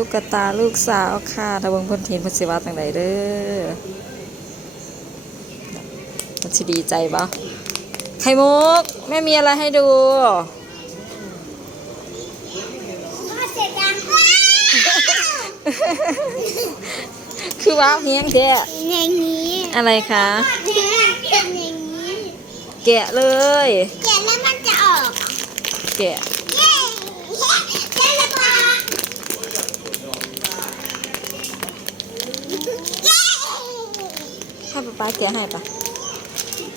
ตุ๊กตาลูกสาวค่ะตะเบิงเพิ่นเห็นเพิ่นสิว่าจังไดเด้อเพิ่นสิดีใจบ่ไข่มุกแม่มีอะไรให้ดูพ่อเสร็จยังว้าคือว้าวเฮียงแท้อย่างนี้อะไรคะเนี่ยเป็นอย่างนี้แกะเลย แกะแล้วมันจะออก แกะ เย้ได้แล้วปะเย้ ให้ป๊าป๊าแกะให้ปะ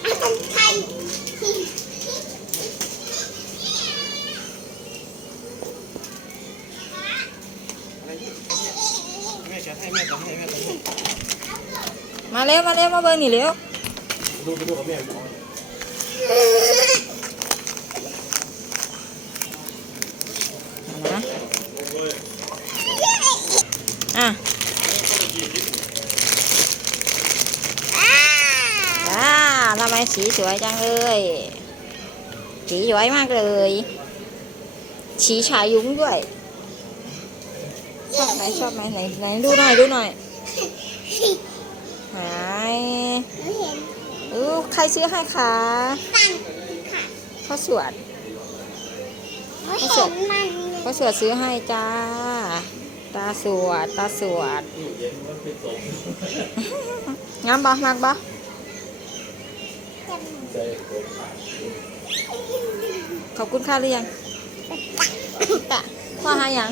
อาจารย์ไทยแม่จะให้แม่ะมาเร็วมาเร็วมาเบิ่งนี่เร็วดูไปดูกับแม่นะอะ อ้า ว้าทำ ไมสีสวยจังเลย สีสวยมากเลย สีชายยุ้งด้วย ชอบไหมชอบไหมไหนไหนดูหน่อยดูหน่อยหายหนูเห็นอู้ใครซื้อให้คะตั้งค่ะพ่อสวดหนูเห็นมันพ่อสวดซื้อให้จ้า ตาสวดตาสวดงามบ่มากบ่ ขอบคุณค่าหรือยัง ตะพ่อหายัง